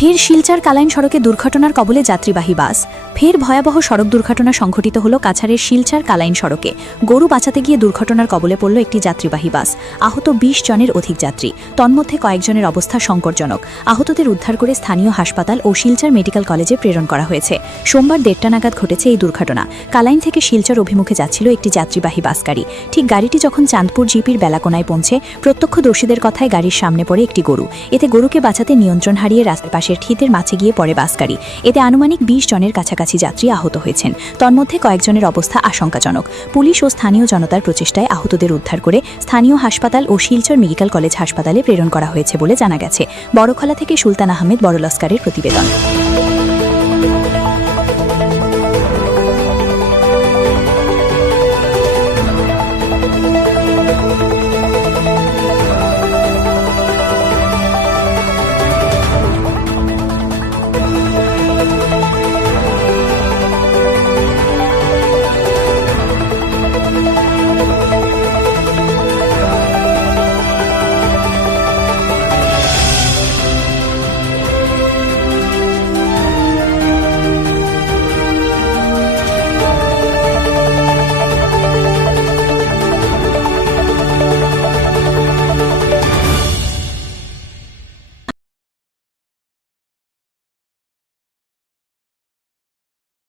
ফের শিলচর কালাইন সড়কে দুর্ঘটনার কবলে যাত্রীবাহী বাস। ফের ভয়াবহ সড়ক দুর্ঘটনা সংঘটিত হল কাছাড়ের শিলচর কালাইন সড়কে। গরু বাঁচাতে গিয়ে দুর্ঘটনার কবলে পড়ল একটি যাত্রীবাহী বাস। আহত ২০ জনের অধিক যাত্রী, তন্মধ্যে কয়েকজনের অবস্থা সংকটজনক। আহতদের উদ্ধার করে স্থানীয় হাসপাতাল ও শিলচর মেডিকেল কলেজে প্রেরণ করা হয়েছে। সোমবার ১:৩০ নাগাদ ঘটেছে এই দুর্ঘটনা। কালাইন থেকে শিলচর অভিমুখে যাচ্ছিল একটি যাত্রীবাহী বাস গাড়ি। ঠিক গাড়িটি যখন চাঁদপুর জিপির বেলাকোনায় পৌঁছে, প্রত্যক্ষদর্শীদের কথায় গাড়ির সামনে পড়ে একটি গরু। এতে গরুকে বাঁচাতে নিয়ন্ত্রণ হারিয়ে রাস্তার পাশের ঠিতের মাঝে গিয়ে পড়ে বাস গাড়ি। এতে আনুমানিক ২০ জনের কাছাকাছি যাত্রী আহত হয়েছেন, তন্মধ্যে কয়েকজনের অবস্থা আশঙ্কাজনক। পুলিশ ও স্থানীয় জনতার প্রচেষ্টায় আহতদের উদ্ধার করে স্থানীয় হাসপাতাল ও শিলচর মেডিকেল কলেজ হাসপাতালে প্রেরণ করা হয়েছে বলে জানা গেছে। বড়খলা থেকে সুলতান আহমেদ বড়লস্কারের প্রতিবেদন।